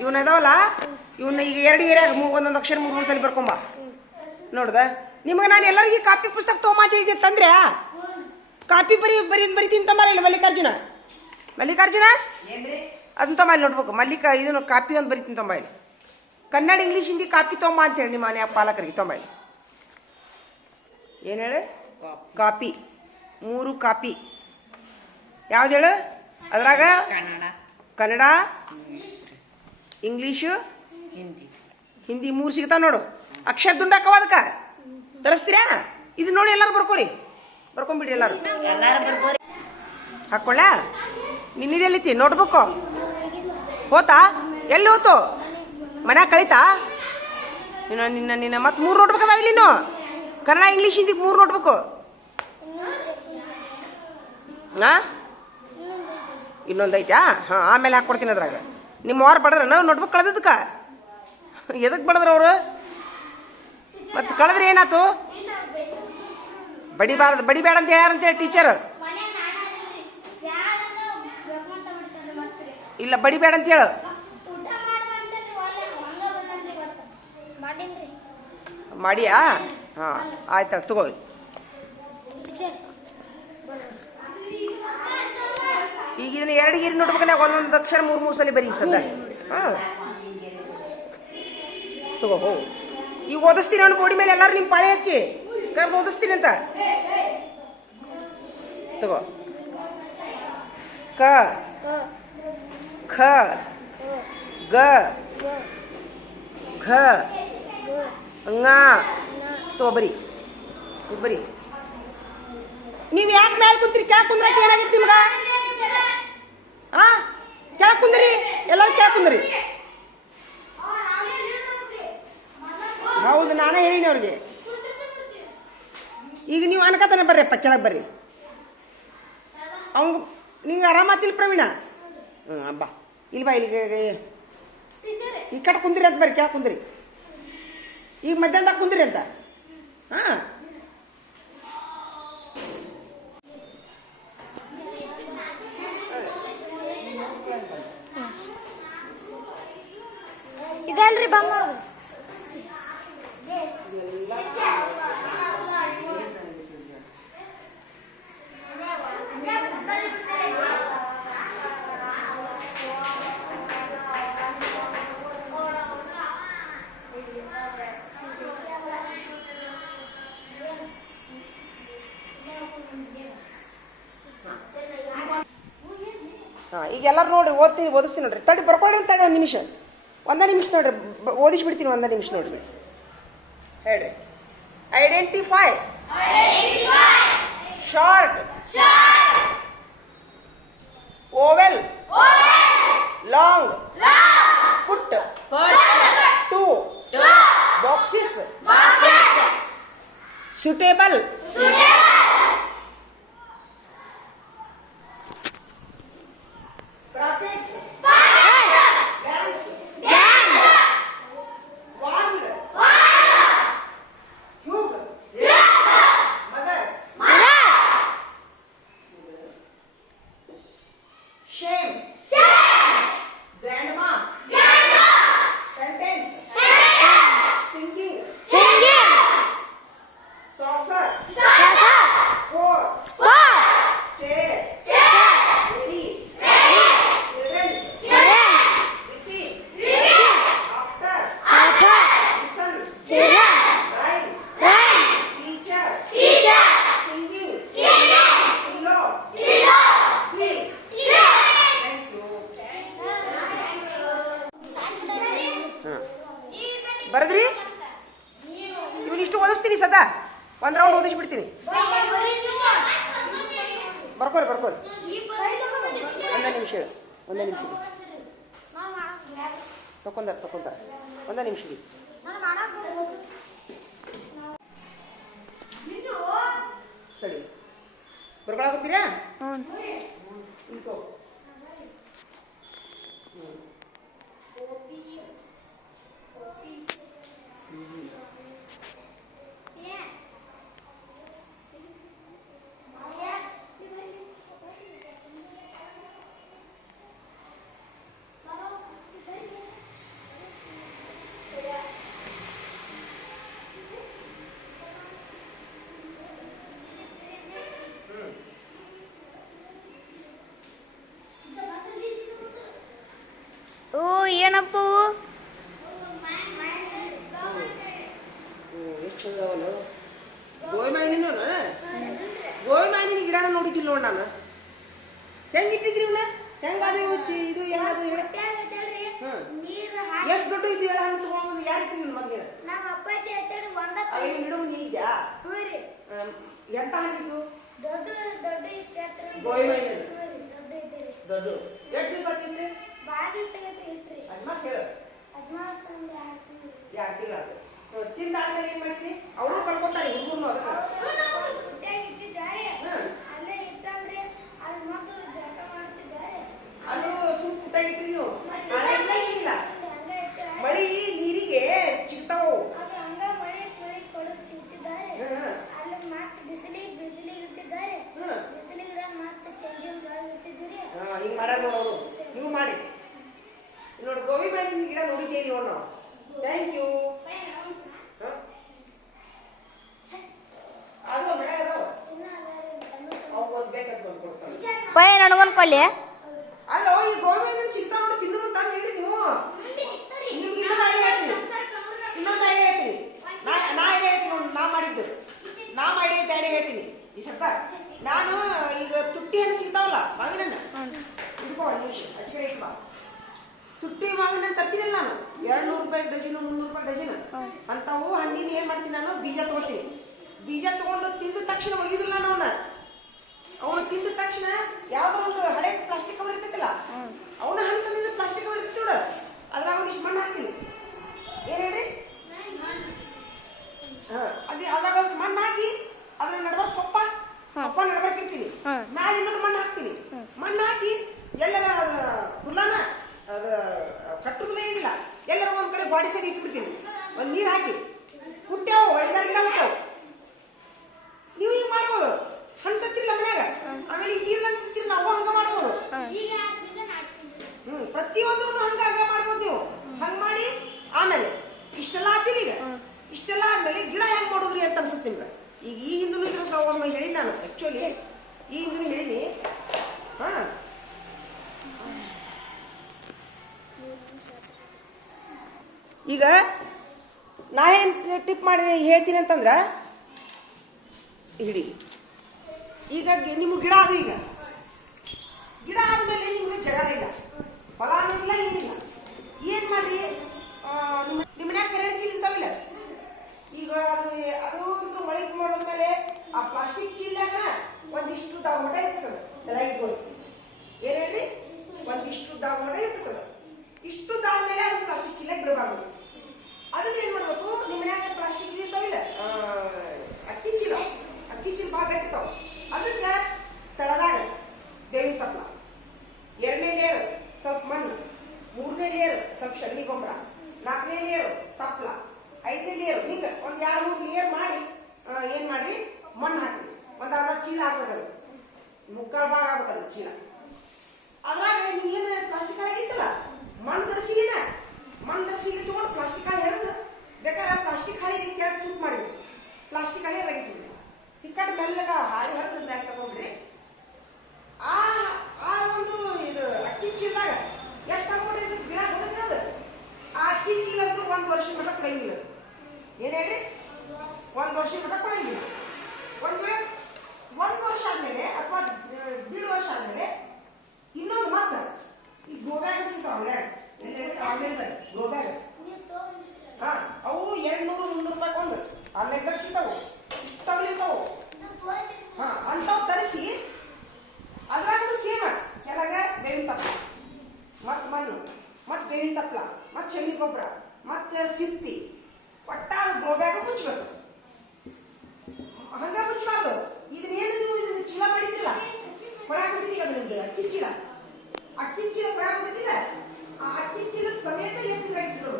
ಇವನ್ನ ಇದಾವಲ್ಲ ಇವನ್ನ ಈಗ ಎರಡು ಏರಿಯಾಗ ಒಂದೊಂದು ಅಕ್ಷರ ಮೂರು ಸಲ ಬರ್ಕೊಂಬ ನೋಡ್ದ. ನಿಮಗೆ ನಾನು ಎಲ್ಲರಿಗೂ ಕಾಪಿ ಪುಸ್ತಕ ತೊಗೊಂಬ ಹೇಳಿದ್ದೆ ತಂದ್ರೆ ಕಾಪಿ ಬರೀತೀನಿ ತಮ್ಮ ಇಲ್ಲ ಮಲ್ಲಿಕಾರ್ಜುನ ಅದನ್ನ ತಮ್ಮ ಇಲ್ಲಿ ನೋಡ್ಬೇಕು. ಇದನ್ನು ಕಾಪಿ ಒಂದು ಬರೀತೀನಿ ತೊಂಬ ಇಲ್ಲಿ. ಕನ್ನಡ ಇಂಗ್ಲೀಷ್ ಹಿಂದಿ ಕಾಪಿ ತೊಂಬ ಅಂತೇಳಿ ನಿಮ್ಮ ಮನೆ ಪಾಲಕರಿಗೆ ತೊಂಬ ಇಲ್ಲಿ. ಏನು ಹೇಳು? ಕಾಪಿ 3 ಕಾಪಿ ಯಾವ್ದು ಹೇಳು? ಅದ್ರಾಗ ಕನ್ನಡ ಇಂಗ್ಲೀಷು ಹಿಂದಿ 3 ಸಿಗ್ತಾವ ನೋಡು. ಅಕ್ಷರ ದುಂಡಾಕವ ಅದಕ್ಕೆ ತರಿಸ್ತೀರಾ? ಇದು ನೋಡಿ ಎಲ್ಲರೂ ಬರ್ಕೊಂಬಿಡ್ರಿ ಎಲ್ಲರೂ ಹಾಕೊಳ್ಳ. ನಿನ್ನಿದೆಲ್ಲಿತಿ ನೋಟ್ಬುಕ್ಕು ಹೋತಾ? ಎಲ್ಲಿ ಹೋತು? ಮನ್ಯಾಗ ಕಳೀತಾ? ನಿನ್ನ ಮತ್ತೆ 3 ನೋಟ್ಬುಕ್ ಅದಾವ ಇಲ್ಲಿ. ಇನ್ನು ಕನ್ನಡ ಇಂಗ್ಲೀಷ್ ಹಿಂದಿ 3 ನೋಟ್ಬುಕ್ಕು. ಇನ್ನೊಂದು ಐತಾ? ಹಾಂ, ಆಮೇಲೆ ಹಾಕ್ಕೊಡ್ತೀನಿ ಅದ್ರಾಗ. ನಿಮ್ಮ ವಾರ ಬಡದ್ರ ನಾವು ನೋಟ್ಬುಕ್ ಕಳೆದಕ್ಕ ಎದಕ್ಕೆ ಬಡದ್ರ ಅವರು? ಮತ್ತು ಕಳೆದ್ರೆ ಏನಾಯ್ತು? ಬಡಿಬೇಡ ಅಂತ ಯಾರಂತೇಳಿ ಟೀಚರ್ ಇಲ್ಲ ಬಡಿಬೇಡ ಅಂತ ಹೇಳು. ಮಾಡಿಯಾ? ಹಾಂ ಆಯ್ತು ತಗೋ. ಈಗ ಇದನ್ನ 2 ಗೀರಿ ನೋಡ್ಬೇಕಾಗ ಒಂದೊಂದು ಅಕ್ಷರ 3 ಸಲ ಬರೀ ಸದ್ದ. ಹಾಂ ತಗೋ ಹೋ. ಈಗ ಓದಿಸ್ತೀನಿ ಅವನು ಬೋಡಿ ಮೇಲೆ ಎಲ್ಲರೂ ನಿಮ್ಮ ಪಾಳೆ ಹಚ್ಚಿ ಕರೆದು ಓದಿಸ್ತೀನಿ ಅಂತ ತಗೋ. ಕ ಖ ಗ ಘ ಂಗ ತಗೋ ಬರೀ ನೀವು ಯಾಕೆ ಮೇಲೆ ಕುಂತೀರಿ? ಕೆಳಗೆ ಕುಂದ್ರಕ್ಕೆ ಏನಾಗಿತ್ತು ನಿಮ್ಗೆ? ಕೆಳಗೆ ಕುಂದ್ರಿ, ಎಲ್ಲರೂ ಕೆಳಗೆ ಕುಂದ್ರಿ. ಹೌದು, ನಾನೇ ಹೇಳಿನಿ ಅವ್ರಿಗೆ. ಈಗ ನೀವು ಅನ್ಕತಾನೆ ಬರ್ರಿಪ್ಪ ಕೆಳಗೆ ಬರ್ರಿ. ಅವಂಗ ನಿಂಗೆ ಆರಾಮಾತಿಲ್ಲ ಪ್ರವೀಣ? ಅಬ್ಬಾ ಇಲ್ಲಿ ಬಾ, ಇಲ್ಲಿಗೆ ಈ ಕಡೆ ಕುಂದ್ರಿ ಅಂತ ಬರ್ರಿ, ಕೆಳಗೆ ಕುಂದ್ರಿ. ಈಗ ಮಧ್ಯಾಹ್ನದಾಗ ಕುಂದ್ರಿ ಅಂತ. ಹಾಂ ಇದಲ್ರಿ ಬಂಗ ಈಗ ಎಲ್ಲರೂ ನೋಡ್ರಿ ಓದಿಸ್ತೀನಿ ನೋಡ್ರಿ. ತಡಿ ಬರ್ಕೊಳ್ಳಿ ಅಂತ ಒಂದು ನಿಮಿಷ ನೋಡ್ರಿ, ಓದಿಸ್ಬಿಡ್ತೀನಿ. 1 ನಿಮಿಷ ನೋಡ್ರಿ. ಹೇಳ್ರಿ. ಐಡೆಂಟಿಫೈ ಶಾರ್ಟ್ ಓವೆಲ್ ಲಾಂಗ್ ಪುಟ್ 2 boxes suitable brackets gangs wand cube mother shame grandma sentence singing saucer four chair ready ಬರದ್ರಿ? ಇವಾಗ ಇಷ್ಟು ಓದಿಸ್ತೀನಿ ಸದಾ. 1 ರೌಂಡ್ ಓದಿಸ್ಬಿಡ್ತೀನಿ. ಬರ್ಕೋರಿ 1 ನಿಮಿಷ ಹೇಳು. 1 ನಿಮಿಷ ತಕೊಂಡಾರ 1 ನಿಮಿಷ ಸರಿ ಬರ್ಕೊಳಕತ್ತೀರಾ? ಓ ಏನಪ್ಪ ಎಷ್ಟು ಚಂದ ಅವನು ಗೋಯ್ ಮಾವಿನ ಗೋಯ್ ಮಾವಿನ ಗಿಡನ ನೋಡಿದ್ದಿಲ್ಲ ನೋಡ್ ನಾನು ಹೆಂಗ್ ಇಟ್ಟಿದ್ರಿ ಇವನ್ನ ಹೆಂಗಾದ ಇದು ಹೆಂಗಾದ ಎಷ್ಟು ದೊಡ್ಡ ಇದು ಹೇಳ ತಗೊಂಡು ಯಾರು ಇಟ್ಟಿಲ್ಲ ಮದ್ಗೆ ಗಿಡ ಮುಂದೆ ಇದೆಯಾ ಎಂತ ಹಾಕಿದ್ದು ಗೋಯ್ ಮಾವಿನ ದೊಡ್ಡ ಎಷ್ಟು ದಿವಸ ಆಗ್ತಿದ್ರಿ ಅಜ್ಮಾಸ್ ಹೇಳು 2 ತಿಂಗಳು ತಿಂದಾದ್ಮೇಲೆ ಏನ್ ಮಾಡಿದ್ರಿ ಅವರು ಕಲ್ಕೊತಾರೆ ಹುಡುಗರು ಅದು ಸುಮ್ ಪುಟ್ಟ ಇಟ್ರಿ ನೀವು ಇಲ್ಲ ಮಳಿ ನೀರಿಗೆ ಚಿಕ್ತಾವು ಹಿಂಗ್ ಮಾಡ್ಯಾರ ನೋಡೋರು ನೀವು ಮಾಡಿ ನೋಡಿ ಗೋಬಿ ಮಾಡಿದ ಗಿಡ ನೋಡಿದ್ದೇರಿ ನೋಡ್ ನಾವು ಥ್ಯಾಂಕ್ ಯು ಅದು ಮಳೆ ಅದಾವ ಅವು ಒಂದು ಬೇಕಂತ ಬಂದು ಕೊಡ್ತಾರೆ ಪೈ ನನಗೊಂದು ಕೊಲ್ಲಿ ಅಲ್ಲ ಈ ಗೋಬಿ ಸಿಗ್ತಾವ ನೋಡಿ ತಿನ್ನು ಅಂತ ಹೇಳಿ ನೀವು ನಿಮ್ಗೆ ಇನ್ನೊಂದು ಐಡಿಯಾ ಹೇಳ್ತೀನಿ ನಾ ಐಡಿಯಾ ಹೇಳ್ತೀನಿ ನಾ ಮಾಡಿದ್ದು ನಾ ಮಾಡಿದ್ದು ಐಡಿಯಾ ಹೇಳ್ತೀನಿ ಈ ಸತ್ತ ನಾನು ಈಗ ತುಟ್ಟಿ ಹಣ್ಣು ಸಿಗ್ತಾವಲ್ಲ ಮಾವಿನ ಹಣ್ಣು ಇಟ್ಕೋ ನಿಮಿಷ ಅಚ್ಚೆ ಇಟ್ಕೋ ತುಟ್ಟಿ ಮಾವಿನ ಹಣ್ಣು ತರ್ತೀನಲ್ಲ ನಾನು 200 ರೂಪಾಯಿ ಡಜನು 300 ರೂಪಾಯಿ ಡಜನ್ ಅಂತಾವು ಹಣ್ಣಿನ ಏನ್ ಮಾಡ್ತೀನಿ ನಾನು ಬೀಜ ತಗೋತೀನಿ ಬೀಜ ತಗೊಂಡು ತಿಂದ ತಕ್ಷಣ ಒಯ್ಯುದಿಲ್ಲ ನಾನು ಅವನು ತಿಂದ ತಕ್ಷಣ ಯಾವ್ದೋ ಒಂದು ಹಳೆ ಪ್ಲಾಸ್ಟಿಕ್ ಕವರ್ ಇರ್ತೈತಿಲ್ಲ ಅವನ ಹಣ್ಣು ತಂದಿದ್ದು ಪ್ಲಾಸ್ಟಿಕ್ ಕವರ್ ಇರ್ತೀವಿ ನೋಡು ಅದ್ರಾಗ ಒಂದಿಷ್ಟು ಮಣ್ಣು ಹಾಕ್ತೀನಿ ಏನ್ ಹೇಳ್ರಿ ಅದೇ ಅದ್ರಾಗ ಮಣ್ಣು ಹಾಕಿ ಅದ್ರ ನಡ್ಬಾರ್ದು ಪಪ್ಪ ನಡ್ಬಾರ್ಕಿರ್ತೀನಿ ಮ್ಯಾಲ ಇನ್ನೊಂದು ಮಣ್ಣು ಹಾಕ್ತೀನಿ ಮಣ್ಣು ಹಾಕಿ ಎಲ್ಲರ ಹುಲ್ಲನ ಅದ ಕಟ್ಟುದನೇ ಏನಿಲ್ಲ ಎಲ್ಲರ ಒಂದ್ ಕಡೆ ಬಾಡಿ ಸೈಡ್ ಇಟ್ಬಿಡ್ತೀನಿ ಒಂದ್ ನೀರ್ ಹಾಕಿ ಹುಟ್ಟ್ಯಾವು 5-6 ಗಿಡ ಹುಟ್ಟ್ಯಾವು ನೀವು ಹಿಂಗ್ ಮಾಡ್ಬೋದು ಹಣ್ಣು ತತ್ತಿರಲ್ಲ ಮನ್ಯಾಗ ಆಮೇಲೆ ಈಗ ನೀರ್ನ ತಿಂತಿರಲ್ಲ ಅವು ಹಂಗ ಮಾಡ್ಬೋದು ಪ್ರತಿಯೊಂದು ಹಂಗ ಮಾಡ್ಬೋದು ನೀವು ಹಂಗ ಮಾಡಿ ಆಮೇಲೆ ಇಷ್ಟೆಲ್ಲ ಆತೀನಿ ಈಗ ಇಷ್ಟೆಲ್ಲ ಆದ್ಮೇಲೆ ಗಿಡ ಹೆಂಗ್ ಮಾಡೋದ್ರಿ ಅಂತ ಅನ್ಸುತ್ತೆ ನಿಮ್ಗೆ ಈಗ ಈ ಹಿಂದೂ ಇದ್ರು ಒಮ್ಮೆ ಹೇಳಿ ನಾನು ಆಕ್ಚುಲಿ ಈ ಹಿಂದೂ ಹೇಳಿ ಹಾ ಈಗ ನಾ ಏನ್ ಟಿಪ್ ಮಾಡಿ ಹೇಳ್ತೀನಿ ಅಂತಂದ್ರ ಹಿಡಿ ಈಗ ನಿಮ್ಗೆ ಗಿಡ ಅದು ಈಗ ಗಿಡ ಆದ್ಮೇಲೆ ನಿಮ್ಗೆ ಜಗಳ ಇಲ್ಲ ಫಲಾನು ಇಲ್ಲ ಏನಿಲ್ಲ ಏನ್ ಮಾಡ್ರಿ ನಿಮ್ಮ ಮನ್ಯಾಗ ಕೆರಳಿ ಚೀಲ ಇರ್ತಾವಿಲ್ಲ ಈಗ ಅದು ಒಳಗೆ ಮಾಡೋದ್ಮೇಲೆ ಆ ಪ್ಲಾಸ್ಟಿಕ್ ಚೀಲ್ನಾಗ ಒಂದಿಷ್ಟು ದಾವಟ ಇರ್ತದ ರೈಟ್ ಏನ್ ಹೇಳ್ರಿ ಒಂದಿಷ್ಟು ದಾವಟ ಇರ್ತದ ಇಷ್ಟು ದಾದ್ಮೇಲೆ ಅದು ಪ್ಲಾಸ್ಟಿಕ್ ಚೀಲ ಬಿಡಬಾರ್ದು ಅದನ್ನ ಏನ್ ಮಾಡ್ಬೇಕು ನಿಮ್ಮ ಮನ್ಯಾಗ ಪ್ಲಾಸ್ಟಿಕ್ ಇರ್ತಾವಿಲ್ಲ ಅಕ್ಕಿ ಚೀಲ ಭಾಳ ಗಟ್ಟಿರ್ತಾವ ಅದಕ್ಕೆ ತಳದಾಗ ಬೇವಿನ ತಪ್ಪಲ 2ನೇ ಲೇಯರ್ ಸ್ವಲ್ಪ ಮಣ್ಣು 3ನೇ ಲೇಯರ್ ಸ್ವಲ್ಪ ಸಗಣಿ ಗೊಬ್ಬರ 4ನೇ ಲೇಯರ್ ತಪ್ಪಲ 5ನೇ ಲೇಯರ್ ಹಿಂಗ ಒಂದ್ 2-3 ಲೇಯರ್ ಮಾಡಿ ಏನ್ ಮಾಡ್ರಿ ಮಣ್ಣು ಹಾಕ್ರಿ ಒಂದ್ ಅರ್ಧ ಚೀಲ ಹಾಕ್ಬೇಕದು ಮುಕ್ಕಾಲ್ ಭಾಗ ಆಗ್ಬೇಕದು ಚೀಲ ಅದ್ರಾಗ ನೀವು ಏನು ಪ್ಲಾಸ್ಟಿಕ್ ಆಗಿತ್ತಲ್ಲ ಮಣ್ಣು ದರ್ಸಿಗೆ ತಗೊಂಡು ಪ್ಲಾಸ್ಟಿಕ್ ಹಾಳಿ ಹೆರದು ಬೇಕಾದ್ರೆ ಪ್ಲಾಸ್ಟಿಕ್ ಹಾಳಿಗೆ ಕೆಳಗೆ ತೂತ್ ಮಾಡಿಬಿಡಿ ಪ್ಲಾಸ್ಟಿಕ್ ಹಾಳಿ ಅದಾಗಿತ್ತು ತಿಕ್ಕಟ್ಟು ಮೆಲ್ಲಗ ಹಾಳಿ ಹರಿದು ಮ್ಯಾಗ ತಗೊಂಡ್ರಿ ಆ ಒಂದು ಇದು ಅಕ್ಕಿ ಚೀಲದಾಗ ಎಷ್ಟು ತಗೊಂಡ್ರಿ ಇದು ಗಿಡ ಹೊಡೆದಿರೋದು ಆ ಅಕ್ಕಿ ಚೀಲ 1 ವರ್ಷ ಮಟ್ಟ ಕೊಡಂಗಿಲ್ಲ ಏನ್ ಹೇಳ್ರಿ 1 ವರ್ಷ ಮಟ್ಟ ಕೊಡಂಗಿಲ್ಲ ಒಂದ್ ವೇಳೆ 1 ವರ್ಷ ಆದ್ಮೇಲೆ ಅಥವಾ 1.5 ವರ್ಷ ಆದ್ಮೇಲೆ ಇನ್ನೊಂದು ಮತ್ತ ಈ ಗೋಬ್ಯಾಗ ಸಿಗ್ತಾವ ಗೋಬ್ಯಾಗ ಹಾ ಅವು 200-300 ರೂಪಾಯಿ ಒಂದು ಆನ್ಲೈನ್ದಾಗ ಸಿಗ್ತಾವು ಇಷ್ಟವಿರ್ತಾವು ಹಾ ಅಂಥವು ತರಿಸಿ ಅದ್ರಾಗ ಸೇಮ ಕೆಳಗ ಬೇವಿನ ತಪ್ಪಲ ಮತ್ ಮಣ್ಣು ಮತ್ ಬೇವಿನ ತಪ್ಪಲ ಮತ್ ಸಗಣಿ ಗೊಬ್ಬರ ಮತ್ತೆ ಸಿಪ್ಪಿ ಒಟ್ಟಾದ ಗೋಬ್ಯಾಗ ಮುಚ್ಚಬೇಕು ಹಂಗ ಮುಚ್ಚಬಾರ್ದು ಇದನ್ನೇನು ನೀವು ಇದನ್ನ ಚೀಲ ಮಾಡಿದ್ದಿಲ್ಲ ಕೊಡಾಕ್ಬಿಟ್ಟಿದ್ದೀಗ ಅದು ನಿಮ್ಗೆ ಅಕ್ಕಿ ಚೀಲ ಕೊಡಾಕ್ಬಿಟ್ಟಿದ್ದಿಲ್ಲ ಆ ಅಕ್ಕಿ ಚೀಲ ಸಮೇತ ಎತ್ತಿದ್ರು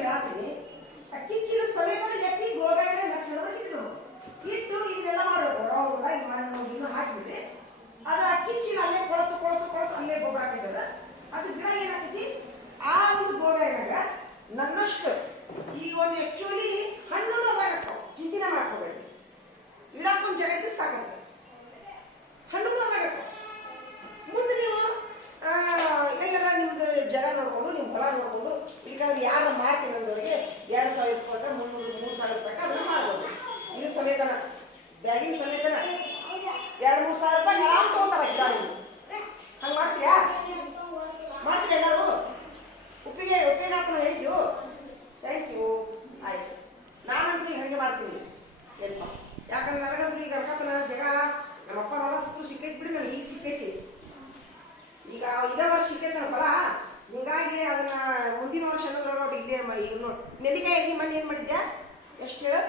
ಹೇಳಾತೀನಿ ಅಕ್ಕಿ ಚೀಲ ಸಮೇತ ಎತ್ತಿ ಗೋಬ್ಯಾಗ ಇಟ್ಟು ಇದನ್ನೆಲ್ಲ ಮಾಡಬೇಕು ಇನ್ನೂ ಹಾಕಿಬಿಟ್ರಿ ಅದು ಅಕ್ಕಿ ಚೀಲ ಅಲ್ಲೇ ಕೊಳತು ಅಲ್ಲೇ ಗೊಬ್ಬರ ಹಾಕಿದ್ದದ ಅದು ಗಿಡ ಏನಾಗ್ತೈತಿ ಆ ಒಂದು ಗೋಬ್ಯಾಗ ನನ್ನಷ್ಟು ಈ ಒಂದು ಆಕ್ಚುಲಿ ಹಣ್ಣು ಅದಾಗತ್ತಾವ ಚಿಂತನೆ ಮಾಡ್ಕೋಬೇಡಿ ಇಡಕ್ಕೊಂದು ಜಾಗ ಇದ್ದು ಸಾಕಾಗ್ತದೆ ಹಣ್ಣು ಅದಾಗತ್ತಾವ ಮುಂದೆ ನೀವು ಜಾಗ ನೋಡ್ಕೊಂಡು ನಿಮ್ಮ ಹೊಲ ನೋಡ್ಕೊಂಡು ಇಲ್ಕಂದ್ರೆ ಯಾರು ಮಾಡ್ತೀನಿ ಅಂದವರಿಗೆ 2,000 ರೂಪಾಯಿ 3,000 ರೂಪಾಯಿ ಅದನ್ನ ಮಾಡ್ಬೋದು. ಇದು ಸಮೇತನ ಬ್ಯಾಗಿನ ಸಮೇತನ 2,000-3,000 ರೂಪಾಯಿ ಆರಾಮ್ ತಗೋತಾರ ಗಿಡಗಳು. ಹಂಗೆ ಮಾಡ್ತೀಯಾ? ಮಾಡ್ತೀರಿ ಎಲ್ಲರೂ? ಉಪ್ಪಿಗೆ ಆತನ ಹೇಳಿದ್ಯೋ? Thank you. ಆಯ್ತು, ನಾನಂತೂ ಈಗ ಹಾಗೆ ಮಾಡ್ತೀನಿ ಏನಪ್ಪ, ಯಾಕಂದ್ರೆ ನನಗಂತೂ ಈಗ ಅರ್ಕತನ ಜಾಗ ನಮ್ಮ ಅಪ್ಪ ಹೊಲ ಸಿಕ್ಕು ಸಿಕ್ಕೈತಿ ಬಿಡಿ, ನನಗೆ ಈಗ ಸಿಕ್ಕೈತಿ. ಈಗ ಇದೇ ವರ್ಷ ಸಿಕ್ಕೈತಿ ನನ್ನ ಹೊಲ, ಹಿಂಗಾಗಿ ಅದನ್ನ ಮುಂದಿನ ವರ್ಷ ನೋಡಿ ಇಲ್ಲೇ ಈಗ ನೋಡಿ ನೆಲ್ಲಿಕಾಯಿ ಮಣ್ಣು ಏನು ಮಾಡಿದ್ಯಾ? ಎಷ್ಟು ಹೇಳು?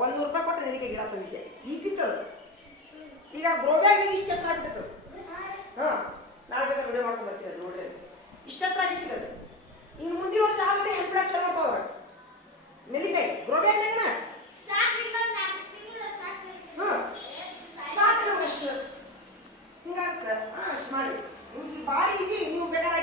100 ರೂಪಾಯಿ ಕೊಟ್ಟು ನೆಲ್ಲಿಕಾಯಿ ಗಿಡ ತಂದಿದ್ದೆ. ಈಗಿತ್ತದು ಈಗ ಗ್ರೋಬ್ಯಾಗ ಇಷ್ಟು ಹತ್ರ ಆಗ್ಬಿಟ್ಟು. ಹಾಂ, ನಾಳೆ ಬೇಕಾದ್ರೆ ವಿಡಿಯೋ ಮಾಡ್ಕೊಂಡು ಬರ್ತೀವಿ. ಅದು ನೋಡ್ರಿ, ಇಷ್ಟು ಹತ್ರ ಆಗಿಟ್ಟಿರೋದು. ಇನ್ನು ಮುಂದಿನ ವರ್ಷ ಆಲ್ರೆಡಿ ಹಣ್ಣು ಚಲೋ ಮಾಡ್ತಾವ್ರ ನೆಲ್ಲಿಕಾಯಿ ಗ್ರೋಬ್ಯಾಗ್ನಾಗನ. ಹಾಂ, ಸಾಕು ನಮ್ಗೆ ಅಷ್ಟು ಹಿಂಗಾಗುತ್ತೆ. ಹಾಂ, ಅಷ್ಟು ಮಾಡಿ ನಿಮ್ಗೆ ಭಾಳ ಈಜಿ. ನೀವು ಬೇಕಾದ್ರೆ